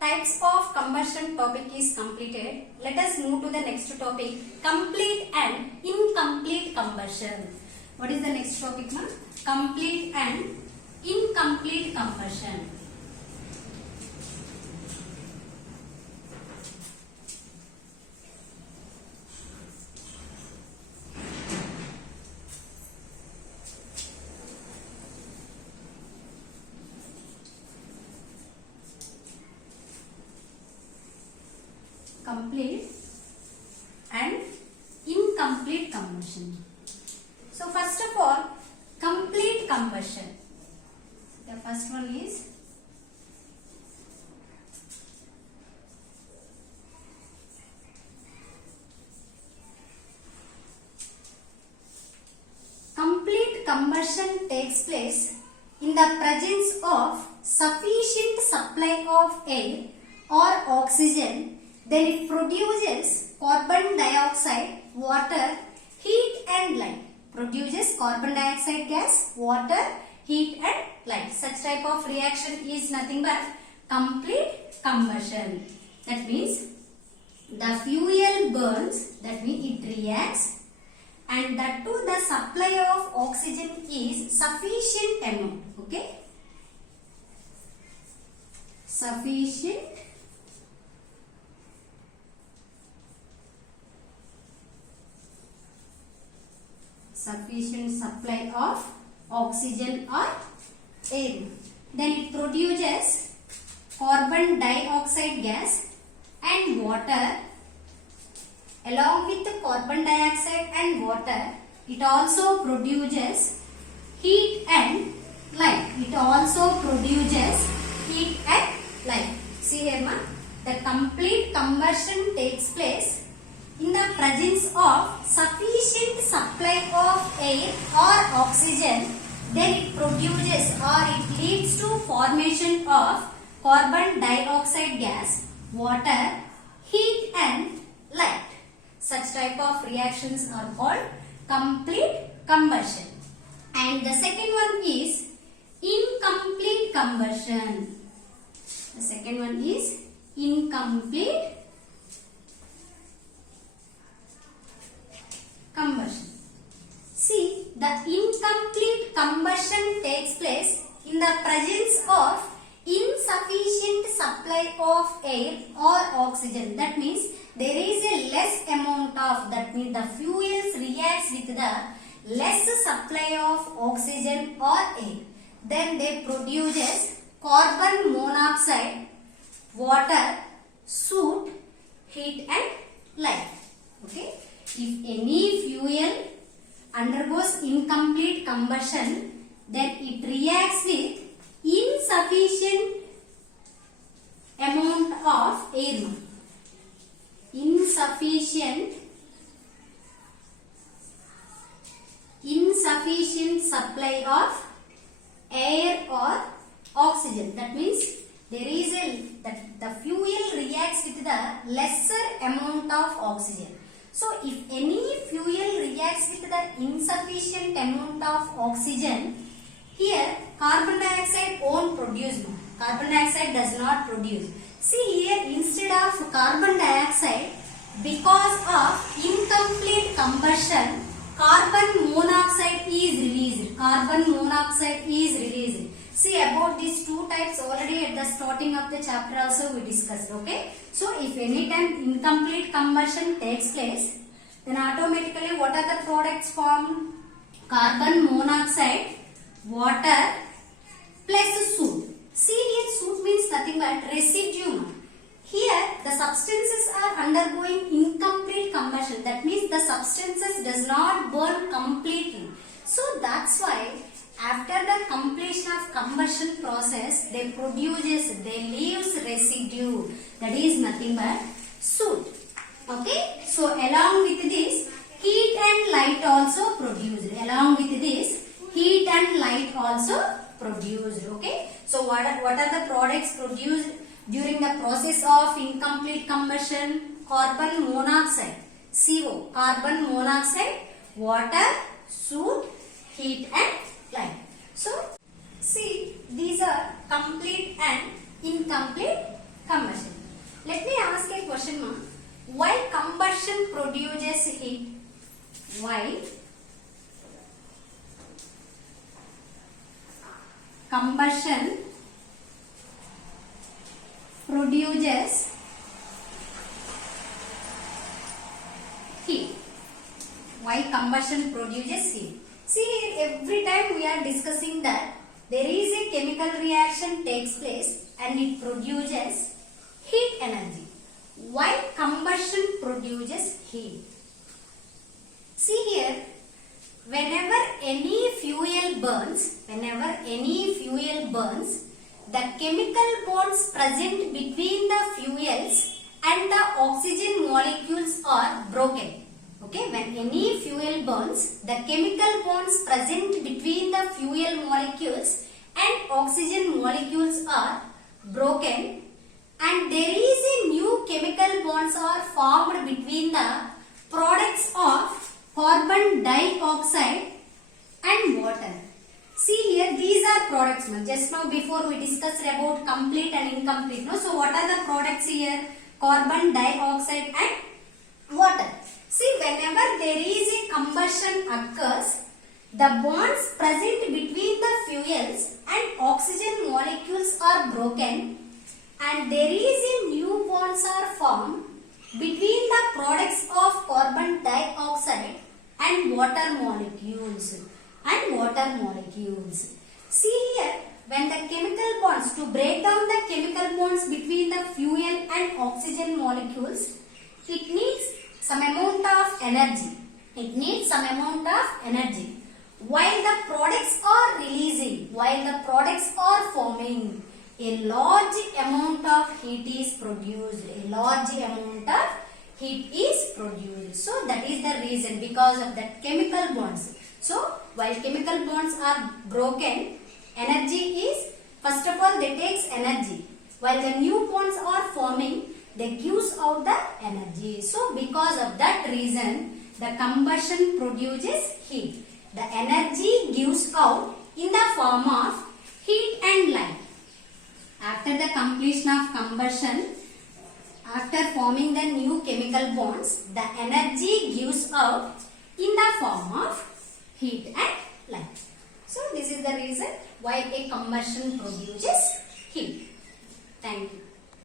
types of combustion topic is completed. Let us move to the next topic, complete and incomplete combustion. What is the next topic, ma'am? Complete and incomplete combustion. Complete and incomplete combustion. So first of all, complete combustion. The first one is complete combustion takes place in the presence of sufficient supply of air or oxygen. Then it produces carbon dioxide, water, heat and light. Produces carbon dioxide gas, water, heat and light. Such type of reaction is nothing but complete combustion. That means the fuel burns, that means it reacts, and that too the supply of oxygen is sufficient amount. Okay? Sufficient supply of oxygen or air. Then it produces carbon dioxide gas and water. Along with the carbon dioxide and water, it also produces heat and light. It also produces heat and light. See here, ma, the complete combustion takes place in the presence of sufficient supply of air or oxygen. Then it produces or it leads to formation of carbon dioxide gas, water, heat and light. Such type of reactions are called complete combustion. And the second one is incomplete combustion. The second one is incomplete combustion. See, the incomplete combustion takes place in the presence of insufficient supply of air or oxygen. That means there is a less amount of, that means the fuels reacts with the less supply of oxygen or air. Then they produces carbon monoxide, water, soot, heat and light. Okay? If any fuel undergoes incomplete combustion, then it reacts with insufficient amount of air. Insufficient supply of air or oxygen. That means there is the fuel reacts with the lesser amount of oxygen. So if any fuel reacts with the insufficient amount of oxygen, here carbon dioxide won't produce. Carbon dioxide does not produce. See here, instead of carbon dioxide, because of incomplete combustion, carbon monoxide is released. Carbon monoxide is released. See, about these two types already at the starting of the chapter also we discussed. Okay. So if any time incomplete combustion takes place, then automatically what are the products formed? Carbon monoxide, water plus soot. See here, soot means nothing but residue. Here the substances are undergoing incomplete combustion. That means the substances does not burn completely. So that's why after the completion of combustion process, they leaves residue. That is nothing but soot. Okay. So along with this, heat and light also produced. Along with this, heat and light also produced. Okay. So what are the products produced during the process of incomplete combustion? Carbon monoxide, CO, carbon monoxide, water, soot, heat and light. So see, these are complete and incomplete combustion. Let me ask a question, ma. Why combustion produces heat? Why combustion produces heat? Why combustion produces heat? See, every time we are discussing that there is a chemical reaction takes place and it produces heat energy. Why combustion produces heat? See here, whenever any fuel burns, the chemical bonds present between the fuels and the oxygen molecules are broken. Okay, when any fuel burns, the chemical bonds present between the fuel molecules and oxygen molecules are broken, and there is a new chemical bonds are formed between the products of carbon dioxide and water. See here, these are products. Just now before we discussed about complete and incomplete. No? So what are the products here? Carbon dioxide and water. See, whenever there is a combustion occurs, the bonds present between the fuels and oxygen molecules are broken, and there is a new bonds are formed between the products of carbon dioxide and water molecules. See here, when the chemical bonds, to break down the chemical bonds between the fuel and oxygen molecules, it needs some amount of energy. While the products are releasing, while the products are forming, a large amount of heat is produced. So that is the reason, because of that chemical bonds. So while chemical bonds are broken, energy is, first of all, they takes energy. While the new bonds are forming, they gives out the energy. So because of that reason, the combustion produces heat. The energy gives out in the form of heat and light. After the completion of combustion, after forming the new chemical bonds, the energy gives out in the form of heat and light. So this is the reason why a combustion produces heat. Thank you.